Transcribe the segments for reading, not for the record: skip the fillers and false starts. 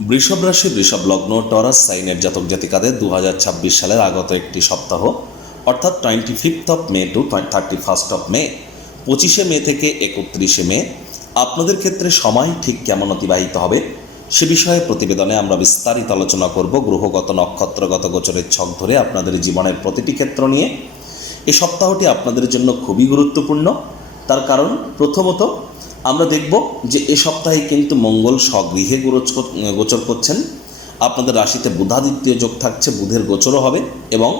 বৃষভ রাশি, বৃষভ লগ্ন, টরাস সাইনের জাতক জাতিকাদের 2026 সালের আগত একটি সপ্তাহ অর্থাৎ 25 মে টু 31 মে, 25 মে থেকে 31 মে আপনাদের ক্ষেত্রে সময় ঠিক কেমন অতিবাহিত হবে সে বিষয়ে প্রতিবেদনে আমরা বিস্তারিত আলোচনা করব। গ্রহগত নক্ষত্রগত গোচরের ছক ধরে আপনাদের জীবনের প্রতিটি ক্ষেত্র নিয়ে এই সপ্তাহটি আপনাদের জন্য খুবই গুরুত্বপূর্ণ। তার কারণ প্রথমত আমরা দেখব যে এ সপ্তাহে কিন্তু মঙ্গল স্বগৃহে গোচর করছেন। আপনাদের রাশিতে বুধাদিত্য যোগ থাকছে, বুধের গোচরও হবে এবং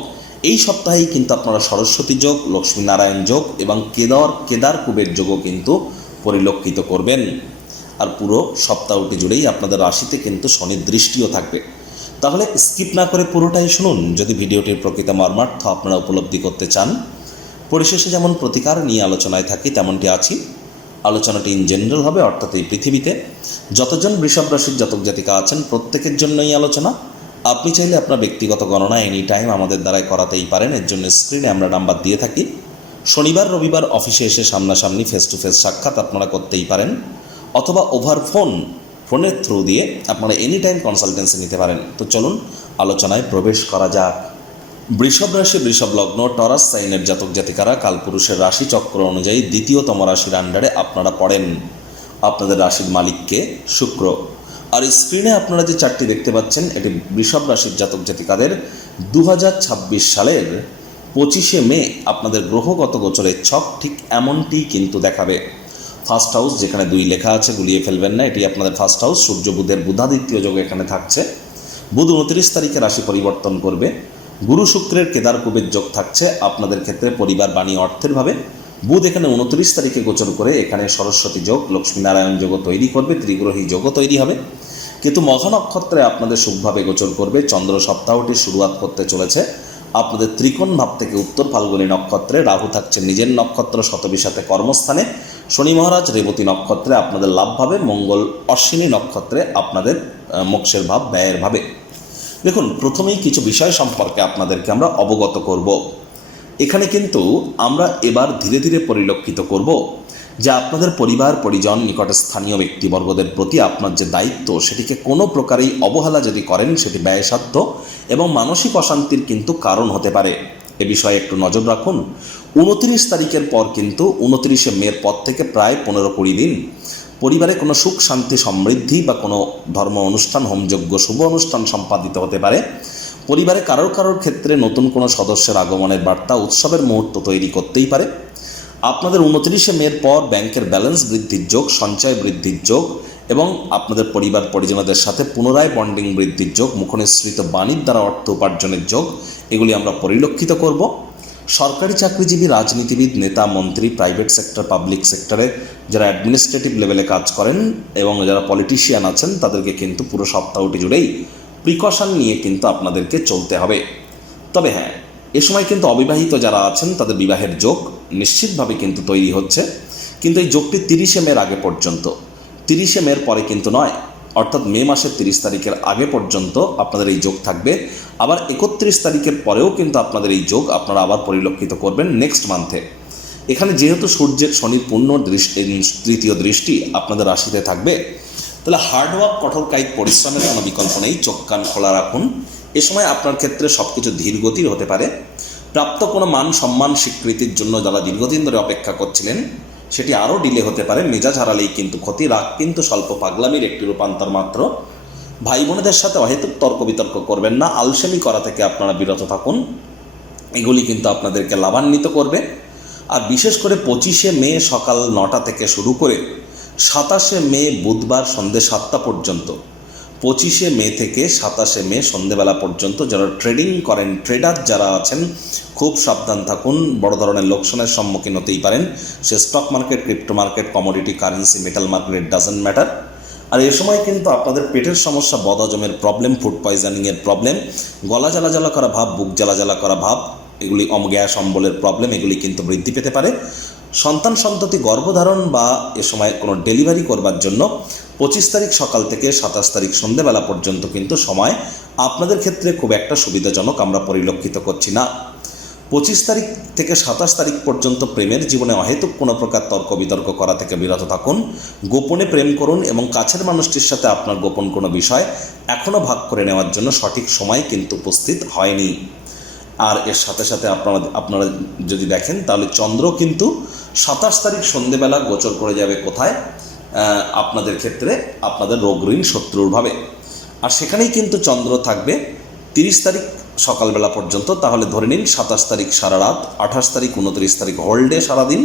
এই সপ্তাহেই কিন্তু আপনারা সরস্বতী যোগ, লক্ষ্মীনারায়ণ যোগ এবং কেদার কুবের যোগও কিন্তু পরিলক্ষিত করবেন। আর পুরো সপ্তাহটি জুড়েই আপনাদের রাশিতে কিন্তু শনির দৃষ্টিও থাকবে। তাহলে স্কিপ না করে পুরোটাই শুনুন যদি ভিডিওটির প্রকৃত মর্মার্থ আপনারা উপলব্ধি করতে চান। পরিশেষে যেমন প্রতিকার নিয়ে আলোচনায় থাকি তেমনটি আছি। আলোচনাটি ইন জেনারেল হবে, অর্থাৎ এই পৃথিবীতে যতজন বৃষভ রাশির জাতক জাতিকা আছেন প্রত্যেকের জন্যই আলোচনা। আপনি চাইলে আপনার ব্যক্তিগত গণনা এনি টাইম আমাদের দ্বারাই করাতেই পারেন। এর জন্য স্ক্রিনে আমরা নাম্বার দিয়ে থাকি। শনিবার রবিবার অফিসে এসে সামনাসামনি ফেস টু ফেস সাক্ষাৎ আপনারা করতেই পারেন, অথবা ওভার ফোনের থ্রু দিয়ে আপনারা এনি টাইম কনসালটেন্সি নিতে পারেন। তো চলুন আলোচনায় প্রবেশ করা যাক। বৃষভ রাশি, বৃষভ লগ্ন, টরাস সাইনের জাতক জাতিকারা কালপুরুষের রাশি চক্র অনুযায়ী দ্বিতীয়তম রাশির আন্ডারে আপনারা পড়েন। আপনাদের রাশির মালিককে শুক্র। আর স্ক্রিনে আপনারা যে চারটি দেখতে পাচ্ছেন এটি বৃষভ রাশির জাতক জাতিকাদের 2026 সালের 25 মে আপনাদের গ্রহগত গোচরের ছক ঠিক এমনটি কিন্তু দেখাবে। ফার্স্ট হাউস যেখানে 2 লেখা আছে গুলিয়ে ফেলবেন না, এটি আপনাদের ফার্স্ট হাউস। সূর্য বুধের বুধাদিত্য যোগ এখানে থাকছে। বুধ 29 তারিখে রাশি পরিবর্তন করবে। গুরু শুক্রের কেদার কুবের যোগ থাকছে আপনাদের ক্ষেত্রে পরিবার, বাণী, অর্থের ভাবে। বুধ এখানে 29 তারিখে গোচর করে এখানে সরস্বতী যোগ, লক্ষ্মীনারায়ণ যোগও তৈরি করবে, ত্রিগ্রহী যোগও তৈরি হবে। কিন্তু মঘা নক্ষত্রে আপনাদের শুভভাবে গোচর করবে। চন্দ্র সপ্তাহটি শুরুয়াত করতে চলেছে আপনাদের ত্রিকোণ ভাব থেকে উত্তর ফাল্গুনী নক্ষত্রে। রাহু থাকছে নিজের নক্ষত্র শতবিশাতে কর্মস্থানে। শনি মহারাজ রেবতী নক্ষত্রে আপনাদের লাভ ভাবে। মঙ্গল অশ্বিনী নক্ষত্রে আপনাদের মোক্ষের ভাব, ব্যয়ের ভাবে। দেখুন, প্রথমেই কিছু বিষয় সম্পর্কে আপনাদেরকে আমরা অবগত করব। এখানে কিন্তু আমরা এবার ধীরে ধীরে পরিলক্ষিত করব যে আপনাদের পরিবার পরিজন, নিকট স্থানীয় ব্যক্তিবর্গদের প্রতি আপনার যে দায়িত্ব সেটিকে কোনো প্রকারেই অবহেলা যদি করেন সেটি ব্যয়সাধ্য এবং মানসিক অশান্তির কিন্তু কারণ হতে পারে। এ বিষয়ে একটু নজর রাখুন। 29 তারিখের পর কিন্তু 29 মের পর থেকে প্রায় 15-20 দিন পরিবারে কোনো সুখ শান্তি সমৃদ্ধি বা কোনো ধর্ম অনুষ্ঠান, হোমযজ্ঞ, শুভ অনুষ্ঠান সম্পাদিত হতে পারে। পরিবারে কারোর ক্ষেত্রে নতুন কোনো সদস্যের আগমনের বার্তা, উৎসবের মুহূর্ত তৈরি করতেই পারে। আপনাদের 29 মের পর ব্যাংকের ব্যালেন্স বৃদ্ধির যোগ, সঞ্চয় বৃদ্ধির যোগ এবং আপনাদের পরিবার পরিজনদের সাথে পুনরায় বন্ডিং বৃদ্ধির যোগ, মুখনিসৃত বাণীর দ্বারা অর্থ উপার্জনের যোগ, এগুলি আমরা পরিলক্ষিত করব। সরকারি চাকরিজীবী, রাজনীতিবিদ, নেতা, মন্ত্রী, প্রাইভেট সেক্টর, পাবলিক সেক্টরে যারা অ্যাডমিনিস্ট্রেটিভ লেভেলে কাজ করেন এবং যারা পলিটিশিয়ান আছেন তাদেরকে কিন্তু পুরো সপ্তাহটি জুড়েই প্রিকশন নিয়ে কিন্তু আপনাদেরকে চলতে হবে। তবে হ্যাঁ, এ সময় কিন্তু অবিবাহিত যারা আছেন তাদের বিবাহের যোগ নিশ্চিতভাবে কিন্তু তৈরি হচ্ছে। কিন্তু এই যোগটি 30 মের আগে পর্যন্ত, 30 মের পরে কিন্তু নয়, অর্থাৎ মে মাসের 30 তারিখের আগে পর্যন্ত আপনাদের এই যোগ থাকবে। আবার 31 তারিখের পরেও কিন্তু আপনাদের এই যোগ আপনারা আবার পরিলক্ষিত করবেন নেক্সট মান্থে। এখানে যেহেতু সূর্যের শনির পূর্ণ তৃতীয় দৃষ্টি আপনাদের রাশিতে থাকবে, তাহলে হার্ডওয়ার্ক, কঠোর কায়িক পরিশ্রমের কোনো বিকল্প নেই। চোখ কান খোলা রাখুন। এ সময় আপনার ক্ষেত্রে সব কিছু ধীরগতির হতে পারে। প্রাপ্ত কোনো মান সম্মান স্বীকৃতির জন্য যারা দীর্ঘদিন ধরে অপেক্ষা করছিলেন সেটি আরও ডিলে হতে পারে। মেজাজ হারালেই কিন্তু ক্ষতি। রাগ কিন্তু স্বল্প পাগলামির একটি রূপান্তর মাত্র। ভাই বোনেদের সাথে অহেতুক তর্ক বিতর্ক করবেন না। আলসেমি করা থেকে আপনারা বিরত থাকুন। এগুলি কিন্তু আপনাদেরকে লাভান্বিত করবে। আর বিশেষ করে 25 মে সকাল 9টা থেকে শুরু করে 27 মে বুধবার সন্ধ্যে 7টা পর্যন্ত, 25 মে থেকে 27 মে সন্ধ্যেবেলা পর্যন্ত যারা ট্রেডিং করেন, ট্রেডার যারা আছেন খুব সাবধান থাকুন। বড় ধরনের লোকসানের সম্মুখীন হতেই পারেন। সে stock market, crypto market, commodity, currency, metal market, doesn't matter. আর এ সময় কিন্তু আপনাদের পেটের সমস্যা, বদহজমের প্রবলেম, ফুড পয়জনিংয়ের প্রবলেম, গলা জ্বালা জ্বালা করা ভাব, বুক জ্বালা জ্বালা করা ভাব, এগুলি গ্যাস অম্বলের প্রবলেম, এগুলি কিন্তু বৃদ্ধি পেতে পারে। সন্তান সন্ততি গর্ভধারণ বা এ সময় কোনো ডেলিভারি করবার জন্য 25 তারিখ সকাল থেকে 27 তারিখ সন্ধ্যেবেলা পর্যন্ত কিন্তু সময় আপনাদের ক্ষেত্রে খুব একটা সুবিধাজনক আমরা পরিলক্ষিত করছি না। 25 তারিখ থেকে 27 তারিখ পর্যন্ত প্রেমের জীবনে অহেতুক কোনো প্রকার তর্ক বিতর্ক করা থেকে বিরত থাকুন। গোপনে প্রেম করুন এবং কাছের মানুষটির সাথে আপনার গোপন কোনো বিষয় এখনও ভাগ করে নেওয়ার জন্য সঠিক সময় কিন্তু উপস্থিত হয়নি। আর এর সাথে সাথে আপনারা যদি দেখেন তাহলে চন্দ্র কিন্তু 27 তারিখ সন্ধেবেলা গোচর করে যাবে কোথায়? আপনাদের ক্ষেত্রে আপনাদের রোগ ঋণ শত্রুর ভাবে। আর সেখানেই কিন্তু চন্দ্র থাকবে 30 তারিখ সকালবেলা পর্যন্ত। তাহলে ধরে নিন 27 তারিখ সারা রাত, 28 তারিখ 29 তারিখ হোলডে সারাদিন।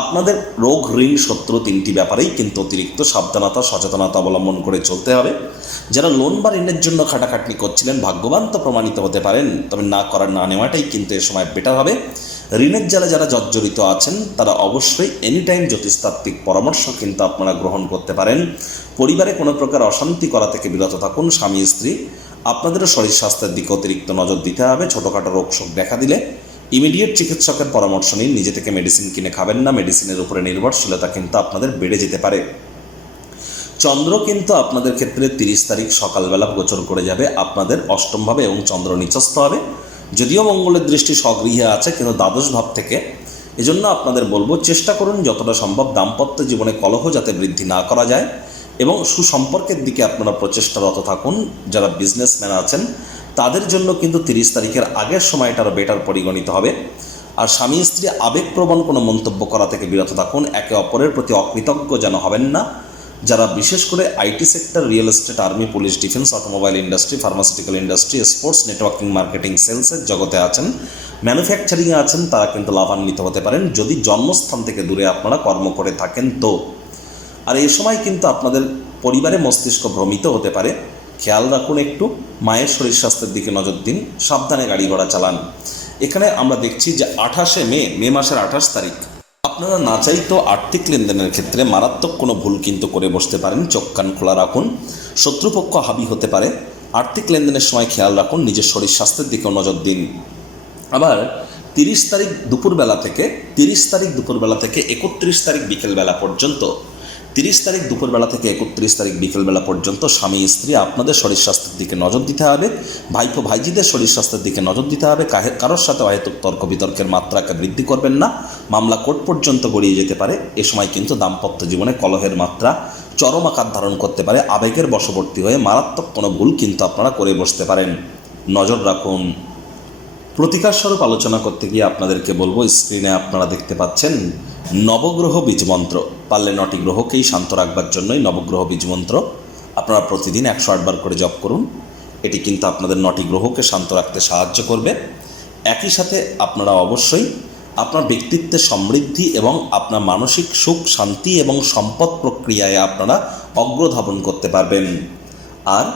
আপনাদের রোগ ঋণ শত্রু তিনটি ব্যাপারেই কিন্তু অতিরিক্ত সাবধানতা সচেতনতা অবলম্বন করে চলতে হবে। যারা লোন বা ঋণের জন্য খাটাখাটনি করছিলেন ভাগ্যবান তো প্রমাণিত হতে পারেন, তবে না নেওয়াটাই কিন্তু এ সময় বেটার হবে। ঋণের জালে যারা জর্জরিত আছেন তারা অবশ্যই এনিটাইম জ্যোতিষতাত্ত্বিক পরামর্শ কিন্তু আপনারা গ্রহণ করতে পারেন। পরিবারে কোনো প্রকার অশান্তি করা থেকে বিরত থাকুন। স্বামী স্ত্রী আপনাদেরও শরীর স্বাস্থ্যের দিকে অতিরিক্ত নজর দিতে হবে। ছোটোখাটো রোগ শোক দেখা দিলে ইমিডিয়েট চিকিৎসকের পরামর্শ নিন। নিজে থেকে মেডিসিন কিনে খাবেন না, মেডিসিনের উপরে নির্ভরশীলতা কিন্তু আপনাদের বেড়ে যেতে পারে। চন্দ্র কিন্তু আপনাদের ক্ষেত্রে 30 তারিখ সকালবেলা গোচর করে যাবে আপনাদের অষ্টমভাবে এবং চন্দ্র নিচস্থ হবে। যদিও মঙ্গলের দৃষ্টি স্বগৃহে আছে কিন্তু দ্বাদশ ভাব থেকে। এজন্য আপনাদের বলবো চেষ্টা করুন যতটা সম্ভব দাম্পত্য জীবনে কলহ যাতে বৃদ্ধি না করা যায় এবং সুসম্পর্কের দিকে আপনারা প্রচেষ্টারত থাকুন। যারা বিজনেসম্যান আছেন তাদের জন্য কিন্তু 30 তারিখের আগের সময়টারও বেটার পরিগণিত হবে। আর স্বামী স্ত্রী আবেগপ্রবণ কোনো মন্তব্য করা থেকে বিরত থাকুন। একে অপরের প্রতি অকৃতজ্ঞ যেন হবেন না। যারা বিশেষ করে IT sector, real estate, army, police, defence, automobile industry, pharmaceutical industry, sports, networking, marketing, সেলসের জগতে আছেন, ম্যানুফ্যাকচারিংয়ে আছেন, তারা কিন্তু লাভান্বিত হতে পারেন যদি জন্মস্থান থেকে দূরে আপনারা কর্ম করে থাকেন তো। আর এই সময় কিন্তু আপনাদের পরিবারে মস্তিষ্ক ভ্রমিত হতে পারে। খেয়াল রাখুন, একটু মায়ের শরীর স্বাস্থ্যের দিকে নজর দিন, সাবধানে গাড়ি ঘোড়া চালান। এখানে আমরা দেখছি যে 28 মে মাসের 28 তারিখ আপনারা না চাইতেও আর্থিক লেনদেনের ক্ষেত্রে মারাত্মক কোনো ভুল কিন্তু করে বসতে পারেন। চোখ কান খোলা রাখুন, শত্রুপক্ষ হাবি হতে পারে। আর্থিক লেনদেনের সময় খেয়াল রাখুন, নিজের শরীর স্বাস্থ্যের দিকেও নজর দিন। আবার 30 তারিখ দুপুরবেলা থেকে 31 তারিখ বিকেলবেলা পর্যন্ত 30 তারিখ দুপুরবেলা থেকে 31 তারিখ বিকেলবেলা পর্যন্ত স্বামী স্ত্রী আপনাদের শরীর স্বাস্থ্যের দিকে নজর দিতে হবে। ভাইপো ভাইজিদের শরীর স্বাস্থ্যের দিকে নজর দিতে হবে। কারোর সাথে অহেতুক তর্ক বিতর্কের মাত্রাকে বৃদ্ধি করবেন না, মামলা কোর্ট পর্যন্ত গড়িয়ে যেতে পারে। এ সময় কিন্তু দাম্পত্য জীবনে কলহের মাত্রা চরম আকার ধারণ করতে পারে। আবেগের বশবর্তী হয়ে মারাত্মক কোনো ভুল কিন্তু আপনারা করে বসতে পারেন, নজর রাখুন। প্রতিকার স্বরূপ আলোচনা করতে গিয়ে আপনাদেরকে বলবো, স্ক্রিনে আপনারা দেখতে পাচ্ছেন নবগ্রহ বীজমন্ত্র। পারলে 9টি গ্রহকেই শান্ত রাখবার জন্যই নবগ্রহ বীজমন্ত্র আপনারা প্রতিদিন 108 বার করে জপ করুন। এটি কিন্তু আপনাদের 9টি গ্রহকে শান্ত রাখতে সাহায্য করবে। একই সাথে আপনারা অবশ্যই আপনার ব্যক্তিত্বের সমৃদ্ধি এবং আপনার মানসিক সুখ শান্তি এবং সম্পদ প্রক্রিয়ায় আপনারা অগ্রধাবন করতে পারবেন। আর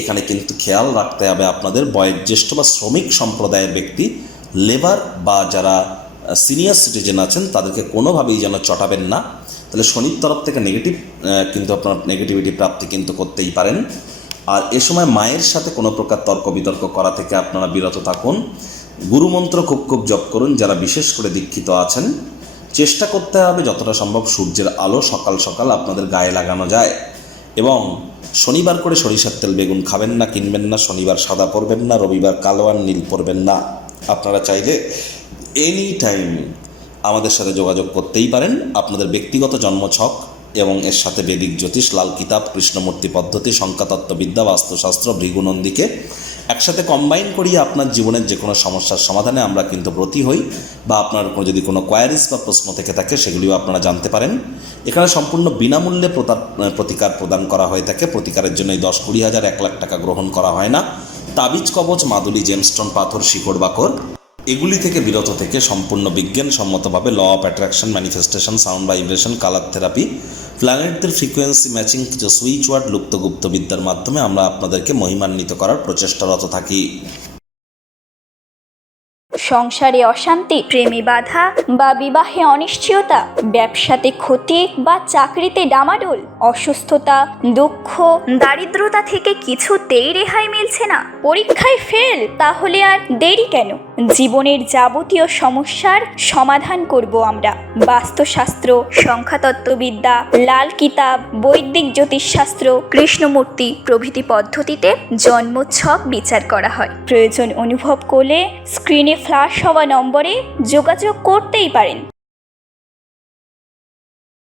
এখানে কিন্তু খেয়াল রাখতে হবে আপনাদের বয়োজ্যেষ্ঠ বা শ্রমিক সম্প্রদায়ের ব্যক্তি, লেবার বা যারা সিনিয়র সিটিজেন আছেন তাদেরকে কোনোভাবেই যেন চটাবেন না। তাহলে শনির তরফ থেকে কিন্তু আপনার নেগেটিভিটি প্রাপ্তি কিন্তু করতেই পারেন। আর এ সময় মায়ের সাথে কোনো প্রকার তর্ক বিতর্ক করা থেকে আপনারা বিরত থাকুন। গুরুমন্ত্র খুব জপ করুন। যারা বিশেষ করে দীক্ষিত আছেন চেষ্টা করতে হবে যতটা সম্ভব সূর্যের আলো সকাল সকাল আপনাদের গায়ে লাগানো যায়। এবং শনিবার করে সরিষার তেল বেগুন খাবেন না, কিনবেন না। শনিবার সাদা পরবেন না, রবিবার কালো আর নীল পরবেন না। আপনারা চাইলে এনি টাইম আমাদের সাথে যোগাযোগ করতেই পারেন। আপনাদের ব্যক্তিগত জন্মছক এবং এর সাথে বেদিক জ্যোতিষ, লাল কিতাব, কৃষ্ণমূর্তি পদ্ধতি, সংখ্যাতত্ত্ববিদ্যা, বাস্তুশাস্ত্র, ভৃগুনন্দীকে একসাথে কম্বাইন করিয়ে আপনার জীবনের যে কোনো সমস্যার সমাধানে আমরা কিন্তু ব্রতী হই। বা আপনার যদি কোনো কোয়ারিজ বা প্রশ্ন থেকে থাকে সেগুলিও আপনারা জানতে পারেন। এখানে সম্পূর্ণ বিনামূল্যে প্রতিকার প্রদান করা হয়ে থাকে। প্রতিকারের জন্য 10, 20 হাজার, 1 লাখ টাকা গ্রহণ করা হয় না। তাবিজ কবচ, মাদুলি, জেমস্টোন, পাথর, শিকড় বাকর এগুলি থেকে বিরত থেকে সম্পূর্ণ বিজ্ঞানসম্মতভাবে law of attraction, manifestation, sound vibration, colour therapy, প্ল্যানেটদের ফ্রিকোয়েন্সি ম্যাচিং, কিছু সুইচ ওয়ার্ড, লুপ্ত বিদ্যার মাধ্যমে আমরা আপনাদেরকে মহিমান্বিত করার প্রচেষ্টারত থাকি। সংসারে অশান্তি, প্রেমে বাধা বা বিবাহে অনিশ্চয়তা, ব্যবসাতে ক্ষতি বা চাকরিতে ডামাডোল, অসুস্থতা, দুঃখ, দারিদ্রতা থেকে কিছুতেই রেহাই মিলছে না, পরীক্ষায় ফেল, তাহলে আর দেরি কেন? জীবনের যাবতীয় সমস্যার সমাধান করব আমরা। বাস্তুশাস্ত্র, সংখ্যাতত্ত্ববিদ্যা, লাল কিতাব, বৈদিক জ্যোতিষশাস্ত্র, কৃষ্ণমূর্তি প্রভৃতি পদ্ধতিতে জন্মছক বিচার করা হয়। প্রয়োজন অনুভব করলে স্ক্রিনে প্রকাশ হওয়া নম্বরে যোগাযোগ করতেই পারেন।